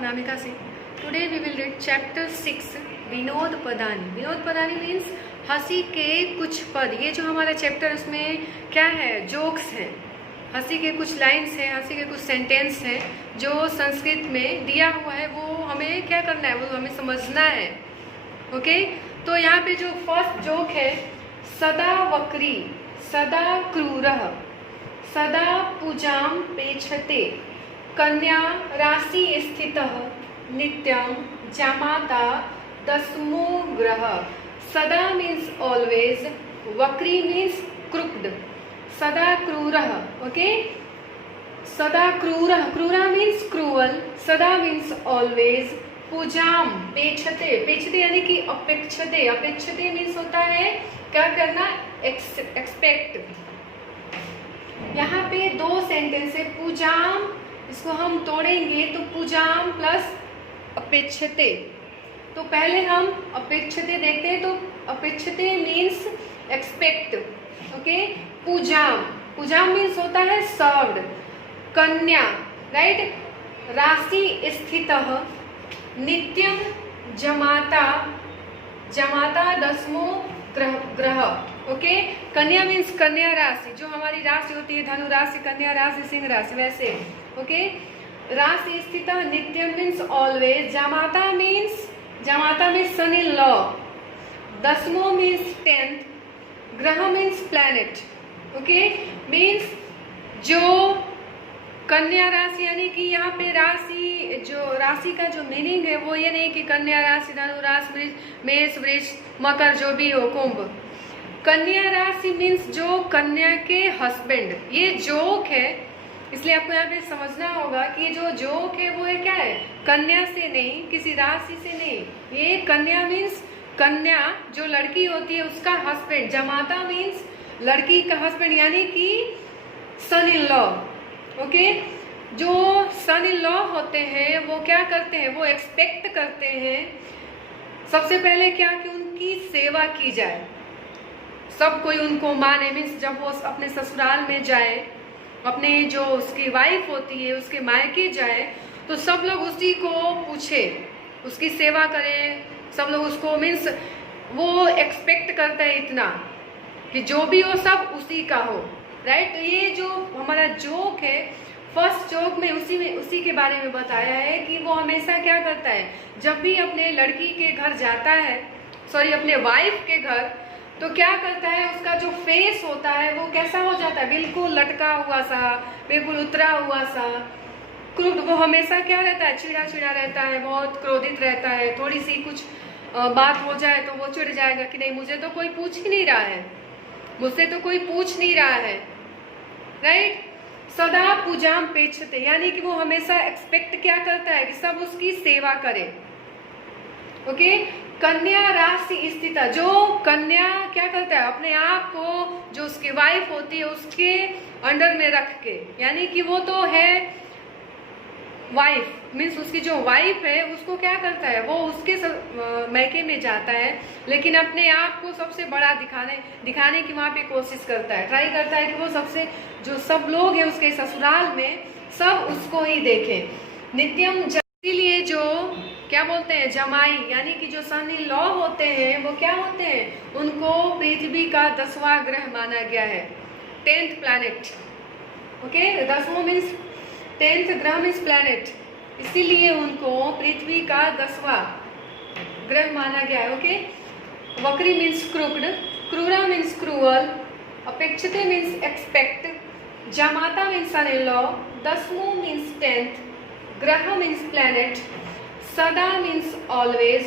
Anamika Singh. Today we will read chapter 6 विनोद पदानी. विनोद पदानी मीन्स हंसी के कुछ पद. ये जो हमारा चैप्टर उसमें क्या है, जोक्स हैं, हंसी के कुछ लाइन्स हैं, हंसी के कुछ सेंटेंस हैं जो संस्कृत में दिया हुआ है. वो हमें क्या करना है, वो हमें समझना है. ओके तो यहाँ पे जो फर्स्ट जोक है, सदा वक्री सदा क्रूरः सदा पूजाम पेक्षते कन्या राशि स्थितः नित्यं जामाता दसमो ग्रह. सदा मीन्स ऑलवेज, वक्री मीन्स क्रुक्ड, सदा क्रूरः. ओके सदा क्रूरः, क्रूरा मीन्स क्रूअल, सदा मीन्स ऑलवेज, पूजाम पेक्षते, पेक्षते यानी कि अपेक्षते, अपेक्षते मीन्स होता है क्या करना, एक्सपेक्ट. यहाँ पे दो सेंटेंस है. पूजाम, इसको हम तोड़ेंगे तो पूजाम प्लस अपेक्षते. तो पहले हम अपेक्षते देखते हैं. तो अपेक्षते मीन्स एक्सपेक्ट. ओके पूजाम, पूजाम मीन्स होता है सर्व्ड. कन्या राइट, राशि स्थितः, नित्यम जमाता, जमाता दसमो ग्रह. ओके कन्या मीन्स कन्या राशि, जो हमारी राशि होती है, धनु राशि, कन्या राशि, सिंह राशि, वैसे. ओके राशि स्थित, नित्यम मीन्स ऑलवेज, जामाता मीन्स सन इन लॉ, दसमो मीन्स 10th, ग्रह मीन्स प्लैनेट. ओके मीन्स जो कन्या राशि, यानी कि यहाँ पे राशि, जो राशि का जो मीनिंग है वो ये नहीं कि कन्या राशि, धनु राशि, मेष, वृष, मकर, जो भी हो, कुंभ. कन्या राशि मीन्स जो कन्या के हस्बैंड. ये जोक है, इसलिए आपको यहाँ पे समझना होगा कि जो जोक है वो है क्या है, कन्या से नहीं, किसी राशि से नहीं. ये कन्या मीन्स कन्या जो लड़की होती है उसका हस्बैंड. जमाता मीन्स लड़की का हस्बैंड, यानी कि सन इन लॉ. ओके जो सन इन लॉ होते हैं वो क्या करते हैं, वो एक्सपेक्ट करते हैं सबसे पहले क्या, कि उनकी सेवा की जाए, सब कोई उनको माने. मीन्स जब वो अपने ससुराल में जाए, अपने जो उसकी वाइफ होती है उसके मायके जाए, तो सब लोग उसी को पूछे, उसकी सेवा करें, सब लोग उसको, मीन्स वो एक्सपेक्ट करता है इतना कि जो भी हो सब उसी का हो. राइट तो ये जो हमारा जोक है, फर्स्ट जोक में उसी के बारे में बताया है कि वो हमेशा क्या करता है, जब भी अपने लड़की के घर जाता है, सॉरी अपने वाइफ के घर, तो क्या करता है, उसका जो फेस होता है वो कैसा हो जाता है, बिल्कुल लटका हुआ सा, बिल्कुल उतरा हुआ सा, क्रूड. वो हमेशा क्या रहता है, चिड़ा चिड़ा रहता है, बहुत क्रोधित रहता है. थोड़ी सी कुछ बात हो जाए तो वो चिढ़ जाएगा कि नहीं, मुझे तो कोई पूछ ही नहीं रहा है, मुझसे तो कोई पूछ नहीं रहा है. राइट सदा पूजाम पेक्षते, यानी कि वो हमेशा एक्सपेक्ट क्या करता है कि सब उसकी सेवा करे. ओके कन्या राशि स्थित, जो कन्या क्या करता है, अपने आप को जो उसकी वाइफ होती है उसके अंडर में रख के, यानी कि वो तो है वाइफ, मीन्स उसकी जो वाइफ है उसको क्या करता है, वो उसके मैके में जाता है, लेकिन अपने आप को सबसे बड़ा दिखाने की वहाँ पे कोशिश करता है, ट्राई करता है कि वो सबसे, जो सब लोग हैं उसके ससुराल में, सब उसको ही देखें. नित्यम, इसीलिए जो क्या बोलते हैं, जमाई, यानी कि जो सन इन लॉ होते हैं वो क्या होते हैं, उनको पृथ्वी का 10वां ग्रह माना गया है, 10th planet. Okay 10वां means 10th ग्रह मीन्स प्लैनेट, इसीलिए उनको पृथ्वी का 10वां ग्रह माना गया है. ओके वक्री मीन्स क्रूक्ड, क्रूरा मीन्स क्रूअल, अपेक्षते मीन्स एक्सपेक्ट, जामाता मीन्स सन इन लॉ, दसमो मीन्स 10th, ग्रह मीन्स प्लैनेट, सदा मीन्स ऑलवेज,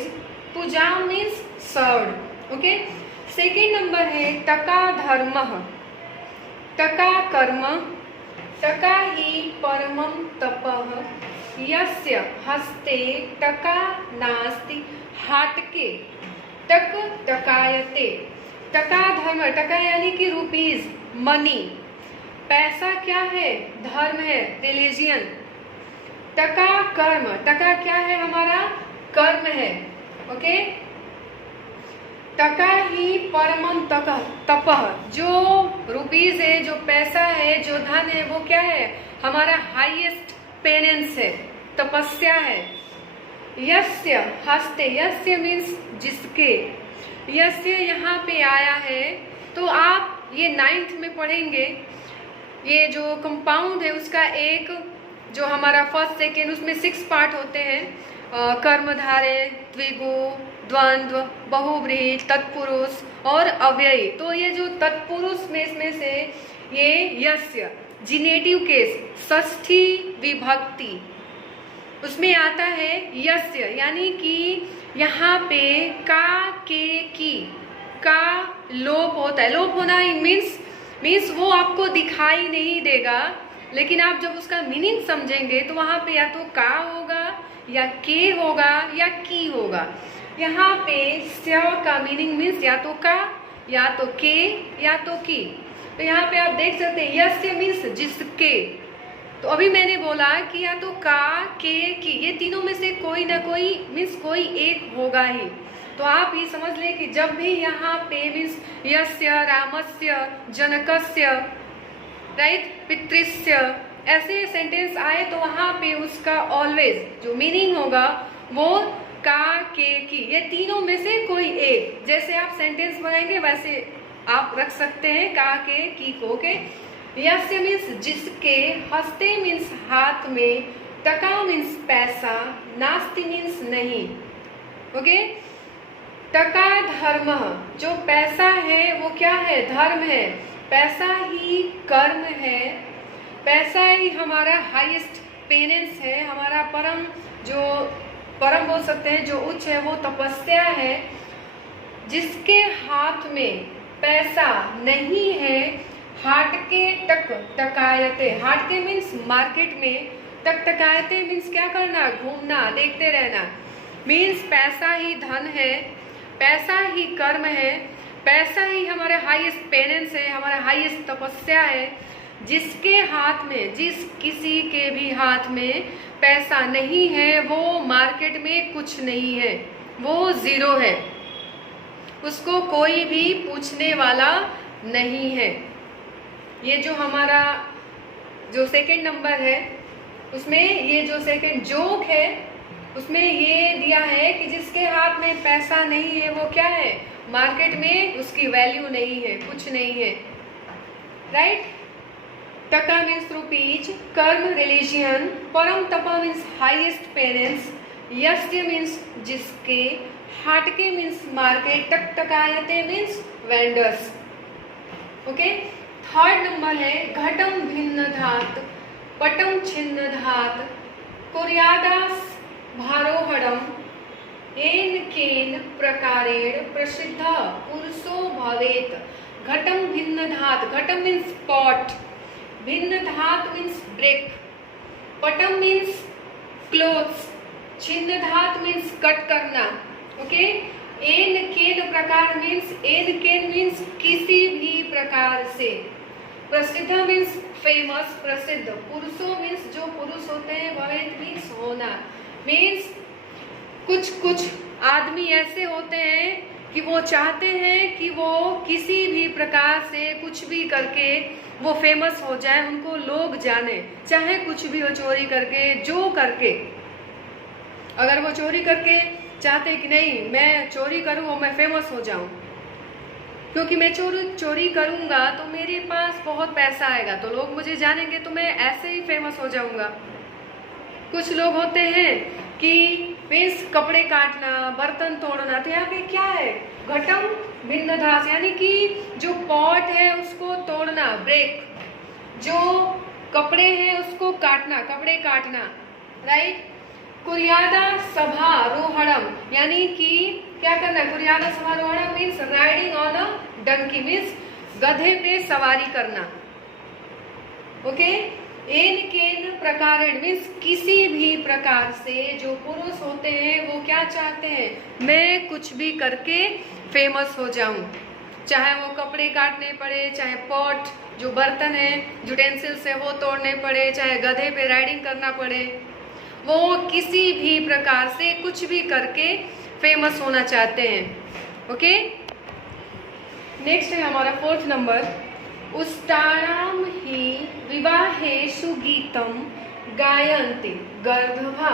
पूजा means served. Okay second number है टका धर्म, टका कर्म, टका ही परमं तपः, यस्य हस्ते टका नास्ति हाटके टक टकायते. टका धर्म, टका यानी कि रुपीज, मनी. पैसा क्या है, धर्म है, रिलीजियन. टका कर्म, टका क्या है, हमारा कर्म है. ओके टका ही परमं तपः, जो रुपीज है, जो पैसा है, जो धन है, वो क्या है, हमारा हाईएस्ट पेनेंस है, तपस्या है. यस्य हस्ते, यस्य मीन्स जिसके, यस्य यहाँ पे आया है तो आप ये 9th में पढ़ेंगे। ये जो कंपाउंड है उसका एक जो हमारा फर्स्ट सेकेंड उसमें 6 पार्ट होते हैं, कर्मधारय, द्विगु, द्वंद्व, बहुब्रीहि, तत्पुरुष और अव्ययी। तो ये जो तत्पुरुष में इसमें से ये यस्य जिनेटिव केस षष्ठी विभक्ति उसमें आता है यस्य, यानी कि यहाँ पे का के की का लोप होता है। लोप होना ही मीन्स वो आपको दिखाई नहीं देगा, लेकिन आप जब उसका मीनिंग समझेंगे तो वहाँ पे या तो का होगा या के होगा या की होगा। यहाँ पे स्य का मीनिंग मीन्स या तो का या तो के या तो की। तो यहाँ पे आप देख सकते हैं यस्य मीन्स जिसके। तो अभी मैंने बोला कि या तो का के की, ये तीनों में से कोई ना कोई मीन्स कोई एक होगा ही। तो आप ये समझ लें कि जब भी यहाँ पे मीन्स यस्य, रामस्य, जनकस्य, राइट, पितृस्य ऐसे सेंटेंस आए तो वहाँ पे उसका ऑलवेज जो मीनिंग होगा वो का के की, ये तीनों में से कोई एक। जैसे आप सेंटेंस बनाएंगे वैसे आप रख सकते हैं का के की को के। यस्य मीन्स जिसके, हस्ते मीन्स हाथ में, टका मीन्स पैसा, नास्ति मीन्स नहीं। ओके, टका धर्म, जो पैसा है वो क्या है, धर्म है। पैसा ही कर्म है, पैसा ही हमारा हाईएस्ट पेनेंस है, हमारा परम बोल सकते हैं जो उच्च है वो तपस्या है। जिसके हाथ में पैसा नहीं है, हाटके टक टकायते, हाटके मीन्स मार्केट में, टक टकायते मीन्स क्या करना, घूमना, देखते रहना। मीन्स पैसा ही धन है, पैसा ही कर्म है, पैसा ही हमारा हाईएस्ट पेनेंस है, हमारा हाईएस्ट तपस्या है। जिसके हाथ में, जिस किसी के भी हाथ में पैसा नहीं है वो मार्केट में कुछ नहीं है, वो जीरो है, उसको कोई भी पूछने वाला नहीं है। ये जो हमारा जो सेकंड नंबर है उसमें ये जो सेकंड जोक है उसमें ये दिया है कि जिसके हाथ में पैसा नहीं है वो क्या है, मार्केट में उसकी वैल्यू नहीं है, कुछ नहीं है, राइट। टका मीन्स रुपीज, कर्म रिलीजियन, परम तपा मीन्स हाईएस्ट पेनेंस, यस्य मीन्स जिसके, हाटके मीन्स मार्केट, टक टकायते means vendors. Okay, third number है घटम भिन्न धात, पटम छिन्न धात, कुर्यादास भारोहणम, येन केन प्रकारेण प्रसिद्ध पुरुषो भवेत। घटम भिन्न धात, घटम मीन्स पॉट, भिन्न धात मीन्स ब्रेक, पटम मीन्स क्लोथ्स, छिन्न धात मीन्स कट करना। ओके, एन केन प्रकार मीन्स, एन केन मीन्स किसी भी प्रकार से, प्रसिद्ध मीन्स फेमस, प्रसिद्ध, पुरुषो मीन्स जो पुरुष होते हैं, भवेत मीन्स होना, मीन्स कुछ आदमी ऐसे होते हैं कि वो चाहते हैं कि वो किसी भी प्रकार से कुछ भी करके वो फेमस हो जाए, उनको लोग जाने, चाहे कुछ भी हो, चोरी करके, जो करके। अगर वो चोरी करके चाहते कि नहीं मैं चोरी करूं और मैं फेमस हो जाऊं, क्योंकि मैं चोरी करूंगा तो मेरे पास बहुत पैसा आएगा तो लोग मुझे जानेंगे तो मैं ऐसे ही फेमस हो जाऊंगा। कुछ लोग होते हैं कि मीन्स कपड़े काटना, बर्तन तोड़ना, तो यहाँ पे क्या है, घटम भिन्न धात, यानी कि जो पॉट है उसको तोड़ना, ब्रेक, जो कपड़े हैं उसको काटना, कपड़े काटना, राइट। कुर्यादा सभारोहणम, यानी कि क्या करना, कुर्यादा सभारोहणम means riding on a donkey, means गधे पे सवारी करना। ओके, एन केन प्रकारेण मीन्स किसी भी प्रकार से जो पुरुष होते हैं वो क्या चाहते हैं, मैं कुछ भी करके फेमस हो जाऊं, चाहे वो कपड़े काटने पड़े, चाहे पॉट जो बर्तन है, यूटेंसिल्स है वो तोड़ने पड़े, चाहे गधे पे राइडिंग करना पड़े, वो किसी भी प्रकार से कुछ भी करके फेमस होना चाहते हैं। ओके, नेक्स्ट है हमारा फोर्थ नंबर, उष्टाणाम ही विवाहेषु गीतम गायन्ति गर्भवा,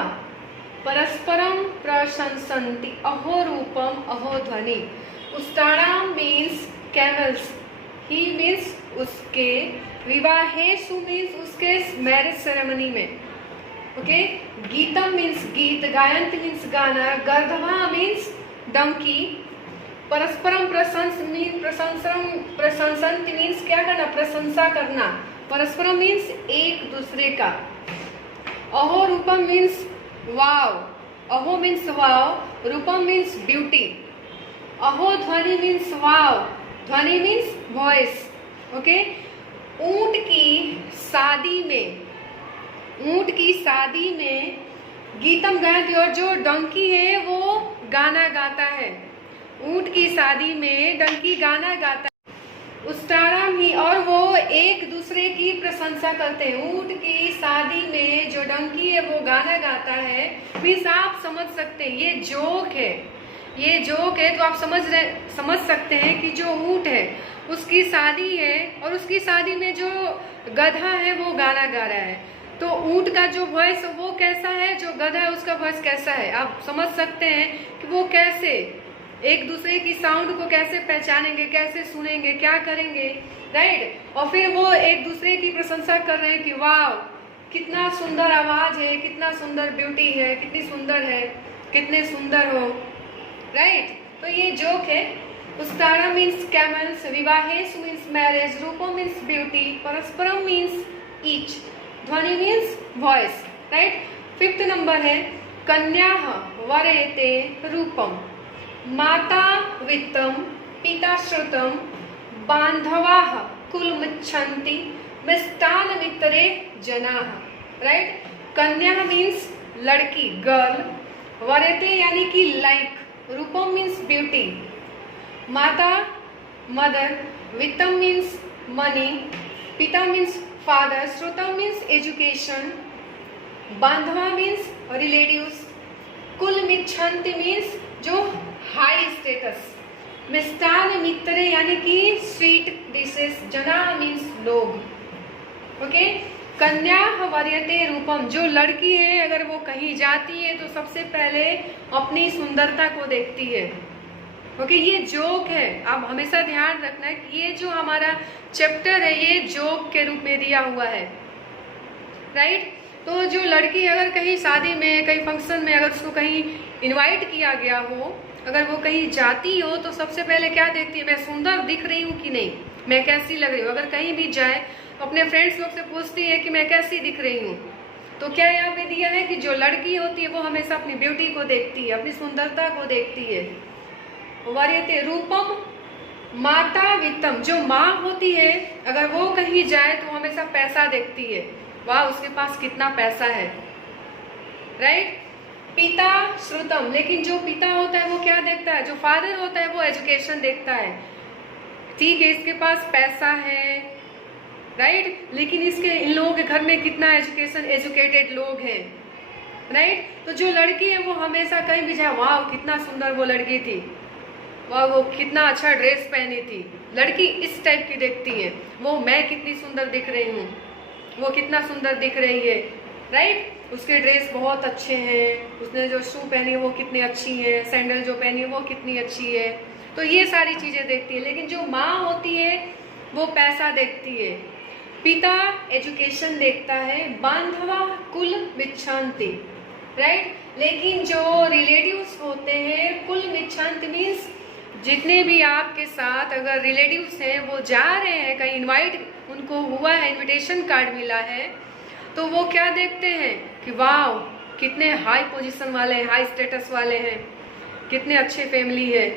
परस्परम प्रशंसन्ति, अहो रूपम अहो ध्वनि। उस्ताराम मीन्स कैमल्स, ही मीन्स उसके, विवाहेशु मीन्स उसके मैरिज सेरेमनी में, ओके। गीतम मीन्स गीत, गायंत मीन्स गाना, गर्दभा मीन्स डंकी, परस्परम प्रशंसंत मीन्स क्या करना, प्रशंसा करना, परस्परम मीन्स एक दूसरे का। अहो रूपम मीन्स वाव, अहो मीन्स वाव, रूपम मीन्स ब्यूटी। अहो ध्वनि मीन्स वाव, ध्वनि मीन्स वॉइस, ओके। ऊंट की शादी में, ऊंट की शादी में गीतम गायंती, और जो डंकी है वो गाना गाता है। ऊंट की शादी में डंकी गाना गाता है। उस्ताराम ही, और वो एक दूसरे की प्रशंसा करते हैं। ऊंट की शादी में जो डंकी है वो गाना गाता है, मीन्स आप समझ सकते हैं ये जोक है, ये जोक है। तो आप समझ सकते हैं कि जो ऊंट है उसकी शादी है, और उसकी शादी में जो गधा है वो गाना गा रहा है। तो ऊंट का जो वॉइस वो कैसा है, जो गधा है उसका वॉइस कैसा है, आप समझ सकते हैं कि वो कैसे एक दूसरे की साउंड को कैसे पहचानेंगे, कैसे सुनेंगे, क्या करेंगे, राइट। और फिर वो एक दूसरे की प्रशंसा कर रहे हैं कि वाह कितना सुंदर आवाज है, कितना सुंदर ब्यूटी है, कितनी सुंदर है, कितने सुंदर हो, राइट। तो ये जोक है। उस्तारा मीन्स कैमल्स, विवाहेश मीन्स मैरिज, रूपो मीन्स ब्यूटी, परस्परम मीन्स ईच, ध्वनि means voice, right. 5th number है कन्या वरेते रूपम, माता वित्तम, पिता श्रुतम, बांधवाः कुलमिच्छन्ति, मिष्टान मित्रे जनाः, राइट। कन्या मीन्स लड़की, गर्ल, वरेते यानी कि लाइक, रूपम मीन्स ब्यूटी, माता मदर, वित्तम मीन्स मनी, पिता मीन्स फादर, श्रुतम मीन्स एजुकेशन, बांधवा मीन्स रिलेटिव्स, कुलमिच्छन्ति मीन्स जो हाई स्टेटस, मिष्टान मित्रे यानी कि स्वीट डिशेस, जना मीन्स लोग, ओके। कन्या वरीयते रूपम, जो लड़की है अगर वो कहीं जाती है तो सबसे पहले अपनी सुंदरता को देखती है, ओके। ये जोक है, आप हमेशा ध्यान रखना कि ये जो हमारा चैप्टर है ये जोक के रूप में दिया हुआ है, राइट। तो जो लड़की अगर कहीं शादी में, कहीं फंक्शन में, अगर उसको कहीं इनवाइट किया गया हो, अगर वो कहीं जाती हो तो सबसे पहले क्या देखती है, मैं सुंदर दिख रही हूँ कि नहीं, मैं कैसी लग रही हूँ। अगर कहीं भी जाए तो अपने फ्रेंड्स लोग से पूछती है कि मैं कैसी दिख रही हूँ। तो क्या यहाँ पे दिया है कि जो लड़की होती है वो हमेशा अपनी ब्यूटी को देखती है, अपनी सुंदरता को देखती है। वरीयते रूपम, माता वित्तम, जो माँ होती है अगर वो कहीं जाए तो हमेशा पैसा देखती है, वाह उसके पास कितना पैसा है, राइट। पिता श्रुतम, लेकिन जो पिता होता है वो क्या देखता है, जो फादर होता है वो एजुकेशन देखता है, ठीक है इसके पास पैसा है, राइट, लेकिन इसके इन लोगों के घर में कितना एजुकेटेड लोग हैं, राइट। तो जो लड़की है वो हमेशा कहीं भी जाए, वाह कितना सुंदर वो लड़की थी, वाह वो कितना अच्छा ड्रेस पहनी थी, लड़की इस टाइप की देखती है। वो मैं कितनी सुंदर दिख रही हूँ, वो कितना सुंदर दिख रही है, राइट। उसके ड्रेस बहुत अच्छे हैं, उसने जो शू पहनी है वो कितनी अच्छी है, सैंडल जो पहनी है वो कितनी अच्छी है। तो ये सारी चीज़ें देखती है। लेकिन जो माँ होती है वो पैसा देखती है, पिता एजुकेशन देखता है, बांधवा कुल मिच्छन्ति, राइट। लेकिन जो रिलेटिव्स होते हैं, कुल मिच्छन्ति मीन्स जितने भी आपके साथ अगर रिलेटिव्स हैं वो जा रहे हैं कहीं, इनवाइट उनको हुआ है, इनविटेशन कार्ड मिला है, तो वो क्या देखते हैं कि वाह कितने हाई पोजीशन वाले हैं, हाई स्टेटस वाले हैं, कितने अच्छे फैमिली है,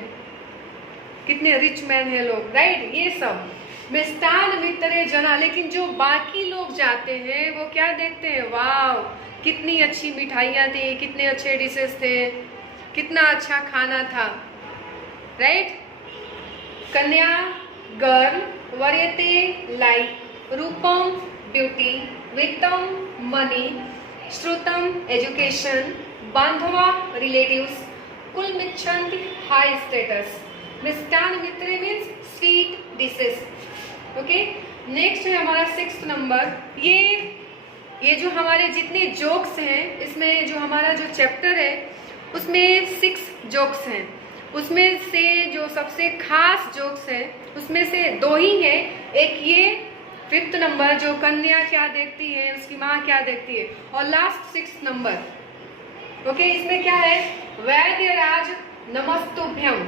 कितने रिच मैन है लोग, राइट। ये सब मिष्टान मित्रे जना। लेकिन जो बाकी लोग जाते हैं वो क्या देखते हैं, वाह कितनी अच्छी मिठाइयाँ थी, कितने अच्छे डिशेस थे, कितना अच्छा खाना था, राइट। कन्या गर्ल, वरीयते लाइक, रूपम ब्यूटी, वित्तम मनी, श्रुतम एजुकेशन, बांधवा रिलेटिव्स, कुल मिच्छन्ति हाई स्टेटस, मिष्टान मित्रे means sweet dishes, okay. Next है हमारा 6th नंबर। ये जो हमारे जितने जोक्स हैं, इसमें जो हमारा जो चैप्टर है उसमें 6 जोक्स हैं। उसमें से जो सबसे खास जोक्स है उसमें से 2 ही है। एक ये 5th नंबर जो कन्या क्या देखती है, उसकी माँ क्या देखती है, और लास्ट 6th नंबर। ओके, इसमें क्या है, वैद्यराज नमस्तुभ्यम,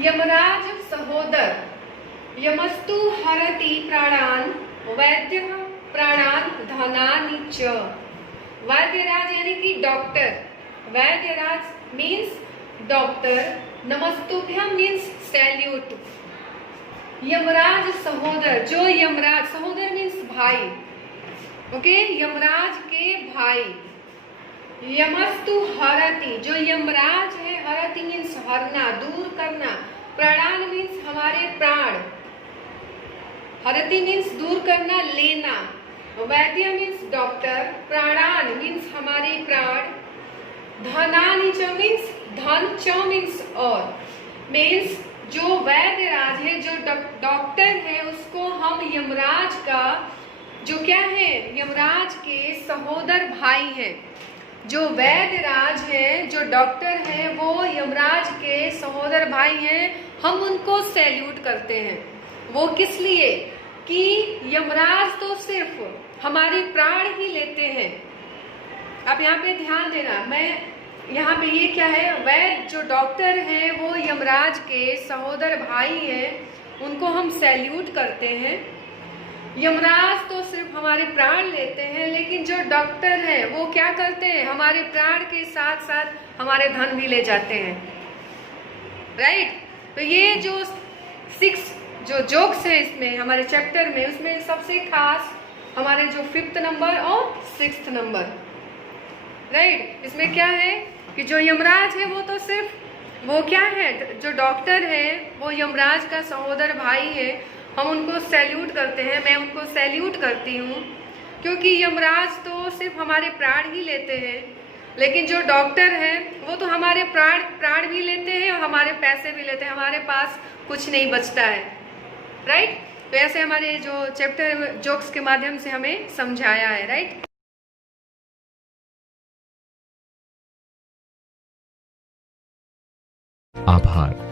यमराज सहोदर, यमस्तु हरति प्राणान, वैद्य प्राणान धनानि च। वैद्यराज यानी कि डॉक्टर, वैद्यराज मीन्स डॉक्टर, नमस्तुभ्यम मीन्स सैल्यूट, यमराज सहोदर, जो यमराज, सहोदर मीन्स भाई, ओके, यमराज के भाई, यमस्तु हरति, जो यमराज है, हरति मीन्स हरना, दूर करना, प्राणान मीन्स हमारे प्राण, हरति मीन्स दूर करना, लेना, वैद्य मीन्स डॉक्टर, प्राणान मीन्स हमारे प्राण, धनानि च मीन्स धन, च मीन्स और, मीन्स जो वैद्यराज है, जो डॉक्टर है, उसको हम यमराज का जो क्या है, यमराज के सहोदर भाई है। जो वैद्यराज है, जो डॉक्टर है, वो यमराज के सहोदर भाई हैं। हम उनको सैल्यूट करते हैं। वो किस लिए कि यमराज तो सिर्फ हमारे प्राण ही लेते हैं। अब यहाँ पे ध्यान देना, मैं यहाँ पे ये क्या है, वैद्य जो डॉक्टर हैं वो यमराज के सहोदर भाई हैं, उनको हम सैल्यूट करते हैं। यमराज तो सिर्फ हमारे प्राण लेते हैं, लेकिन जो डॉक्टर हैं वो क्या करते हैं, हमारे प्राण के साथ साथ हमारे धन भी ले जाते हैं, राइट। तो ये जो 6 जो जोक्स है इसमें हमारे चैप्टर में, उसमें सबसे खास हमारे जो 5th नंबर और 6th नंबर, राइट। इसमें क्या है कि जो यमराज है वो तो सिर्फ वो क्या है, जो डॉक्टर है वो यमराज का सहोदर भाई है। हम उनको सैल्यूट करते हैं, मैं उनको सैल्यूट करती हूँ, क्योंकि यमराज तो सिर्फ हमारे प्राण ही लेते हैं, लेकिन जो डॉक्टर हैं वो तो हमारे प्राण भी लेते हैं और हमारे पैसे भी लेते हैं, हमारे पास कुछ नहीं बचता है, राइट। तो ऐसे हमारे जो चैप्टर जोक्स के माध्यम से हमें समझाया है, राइट। आभार।